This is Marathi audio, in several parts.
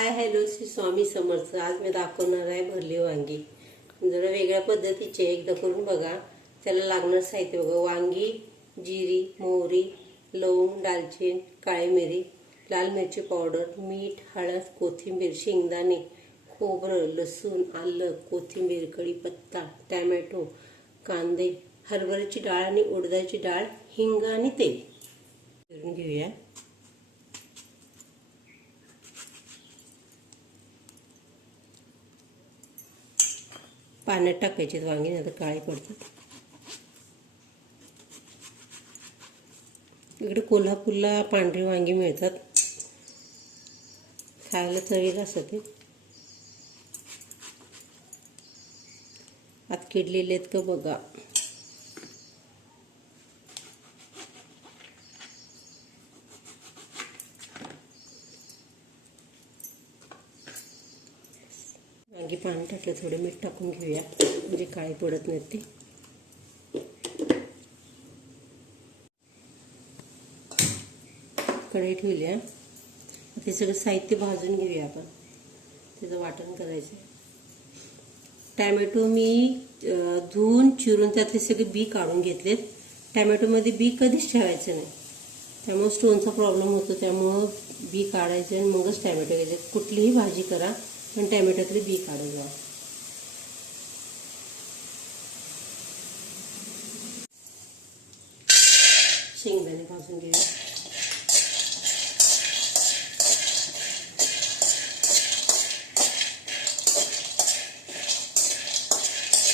Hi hello Shri Swami Samarth. आज मी दाखवणार आहे भरली वांगी. जरा वेगळ्या पद्धतीचे एकदा करून बघा. त्याला लागणार साहित्य बघा. वांगी जिरी मोहरी लवंग दालचीन काळी मिरी लाल मिरची पावडर मीठ हळद कोथिंबीर शेंगदाणे खोबरं लसूण आलं कोथिंबीर कढीपत्ता टॅमॅटो कांदे हरभऱ्याची डाळ आणि उडदाची डाळ हिंग आणि तेल. करून घेऊया. पाण्यात टाकायची वांगी नाही तर काळे पडतात. इकडे कोल्हापूरला पांढरी वांगी मिळतात. खायला चवीला असते ते. आत किडलेले आहेत का बघा. वांगी पाणी टाकलं थोडं मीठ टाकून घेऊया. म्हणजे काळी पडत नाहीत ते. कढई ठेवली ते सगळं साहित्य भाजून घेऊया आपण. त्याचं वाटण करायचं टॅमॅटो मी धुवून चिरून त्यातले सगळे बी काढून घेतलेत. टॅमॅटोमध्ये बी कधीच ठेवायचं नाही. त्यामुळे स्टोनचा प्रॉब्लेम होतो. त्यामुळं बी काढायचे आणि मगच टॅमॅटो घ्यायचे. कुठलीही भाजी करा. पण टॅमॅटोतले बी काढून घ्या शेंगदाणे भाजून घेऊया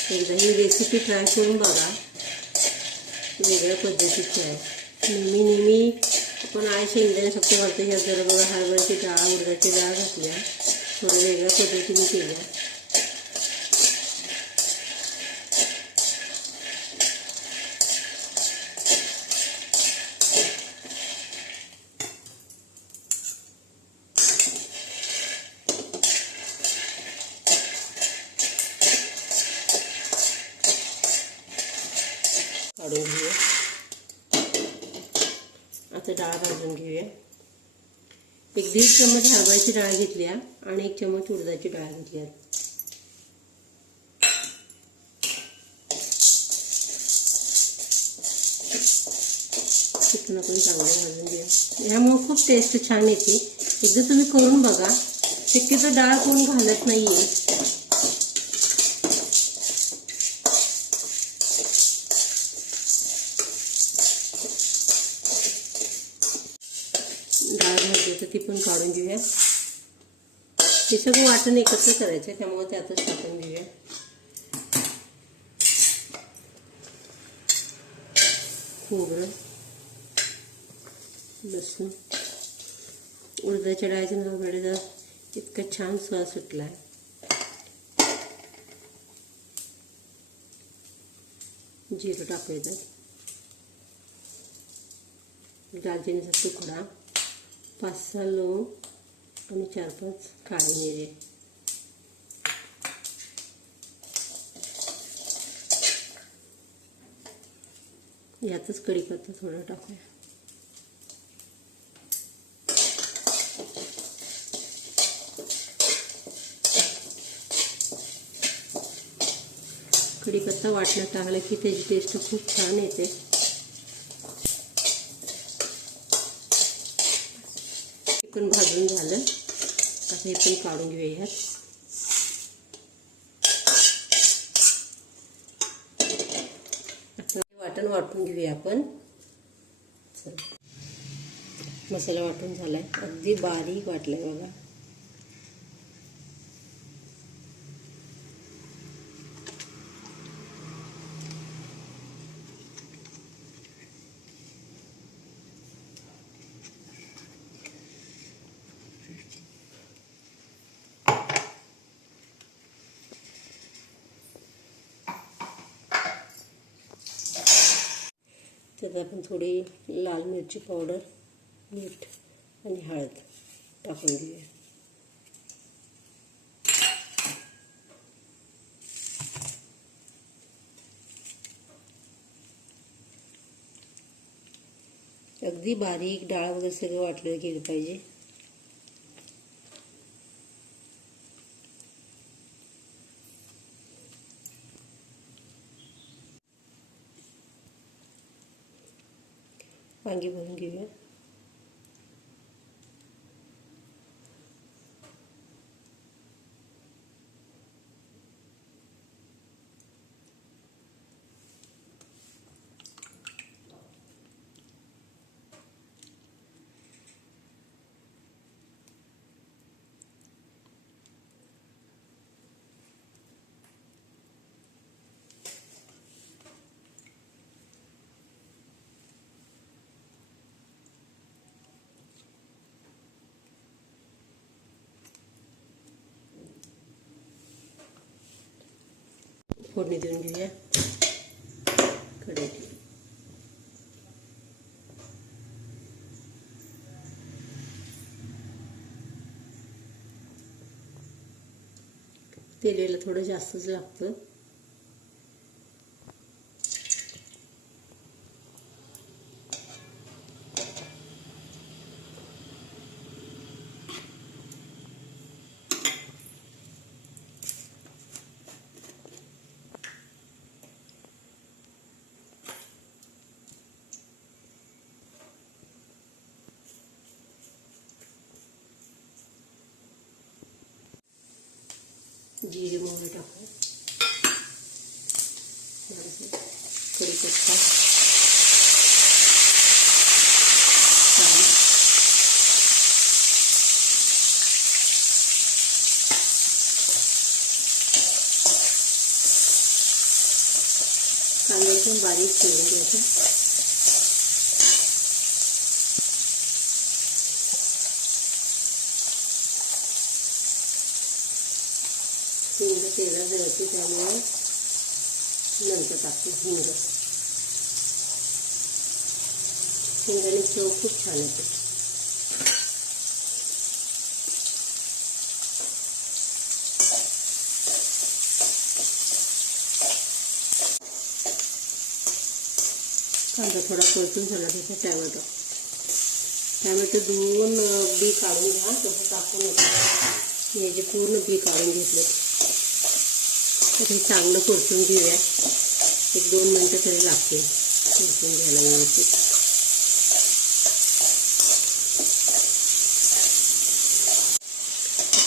एकदा ही रेसिपी ट्राय करून बघा. वेगळ्या पद्धतीची आहे. नेहमी नेहमी आपण आय शेंगदाणे फक्त घालतो ह्या जरा बघा हरभऱ्याची डाळ उडदाची डाळ घातल्या थोडं वेगळ्या पद्धतीने केलं काढून घेऊया. आता डाळ भाजून घेऊया. एक दीड चमच हरभऱ्याची डाळ घेतली आणि एक चमच उडदाची डाळ घेतली. चिकन पण चांगलं घालून घ्या. ह्यामुळे खूप टेस्ट छान येते. एकदा तुम्ही करून बघा. शक्यतो डाळ कोण घालत नाहीये. आहे भाजी तर ती पण काढून घेऊया हे सगळं वाटण एकत्र करायचं आहे त्यामुळे त्यातच टाकून घेऊया खोबरं लसूण उडदाच्या डाळीच्या नावाकडे इतका छान स्वाद सुटला आहे जिरं टाकायचं दालचिनीचा तुकडा पाच सहा लवंग आणि चार पाच काळे मिरे यातच कढीपत्ता थोडा टाकूया कढीपत्ता वाटण्यात टाकला की त्याची टेस्ट खूप छान येते चिकन भाजून झालं वे काढून हे। वाटण वाटून घेऊया आपण मसाला वाटून झालाय बारीक वाटलाय बघा। त्यात आपण थोडी लाल मिरची पावडर मीठ आणि हळद टाकून घेऊया. अगदी बारीक डाळ वगैरे सगळं वाटलं गेलं पाहिजे. वांगी भरून घेऊया फोडणी देऊन घेऊया कढईत तेल याला थोडं जास्तच लागतं जिरे मोहरी टाकू थोडंसं कढीपत्ता कांदा कांदा एकदम बारीक चिरून घ्यायचा हिंग तेलात जळते त्यामुळे नंतर टाकते हिंग. हिंगाने चव खूप छान येते. कांदा थोडा परतून झाला त्याचा टॅमॅटो. टॅमॅटो धुवून बी काढून घ्या तसं टाकून याचे पूर्ण बी काढून घेतले. तर हे चांगलं परतून घेऊया. एक दोन मिनटं तरी लागतील परतून घ्यायला व्यवस्थित.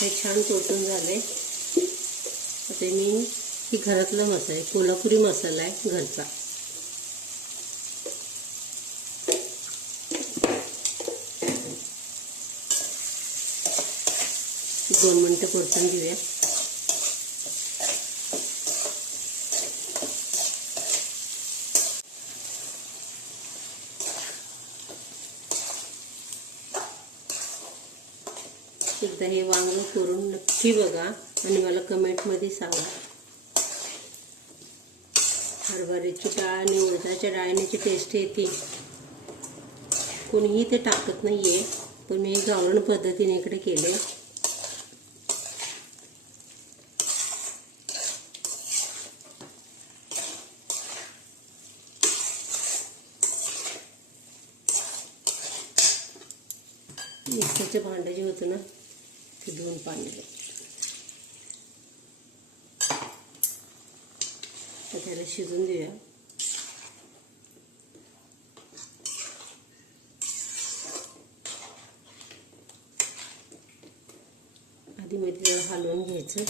हे छान परतून झाले आता मी ही घरातला मसाला आहे कोल्हापुरी मसाला आहे घरचा. दोन मिनटं परतून घेऊया. एकदा हे वांग करून नक्की बघा आणि मला कमेंटमध्ये सांगा. हरभऱ्याची डाळ आणि उडदाच्या डाळण्याची टेस्ट येते. कोणीही ते टाकत नाहीये पण मी गावरण पद्धतीने इकडे केले मिक्सरचं भांडं जे होतं ना ते पाणी तर त्याला शिजून देऊया. आधी मध्ये हलवून घ्यायचं.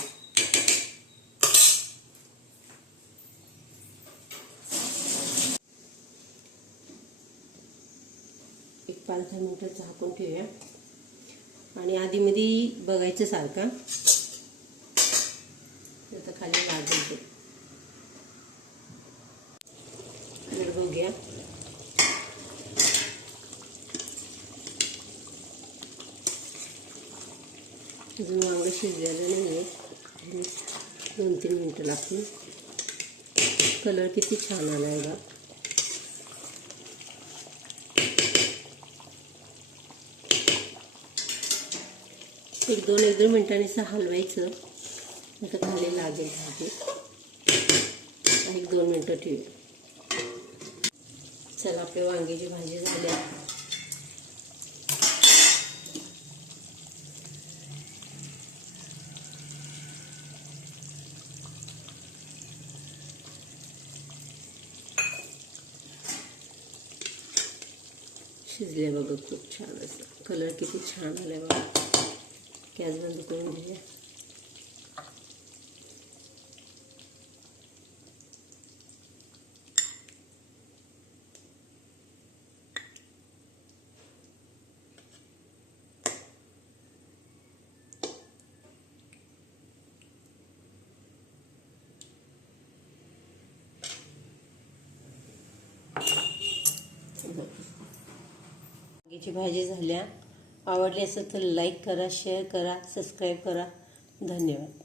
एक पाच दहा मिनटं झाकून ठेवूया. आणि आधी मध्ये बघायचं सारखा. आता खाली लागेल ते बघूया. अजून वांग शिजलेलं नाही आहे दोन तीन मिनटं लागतील. कलर किती छान आला आहे बा एक दोन एक दोन मिनटांनी असं हलवायचं. आता खाली लागेल भाजी एक दोन मिनटं ठेवू. चला आपल्या वांग्याची भाजी झाली शिजले बघा खूप छान असं. कलर किती छान आलाय बघा. गॅस बंद करून घेऊया वांगीची भाजी झाल्या आवडले असेल तर लाईक करा शेअर करा सबस्क्राईब करा. धन्यवाद.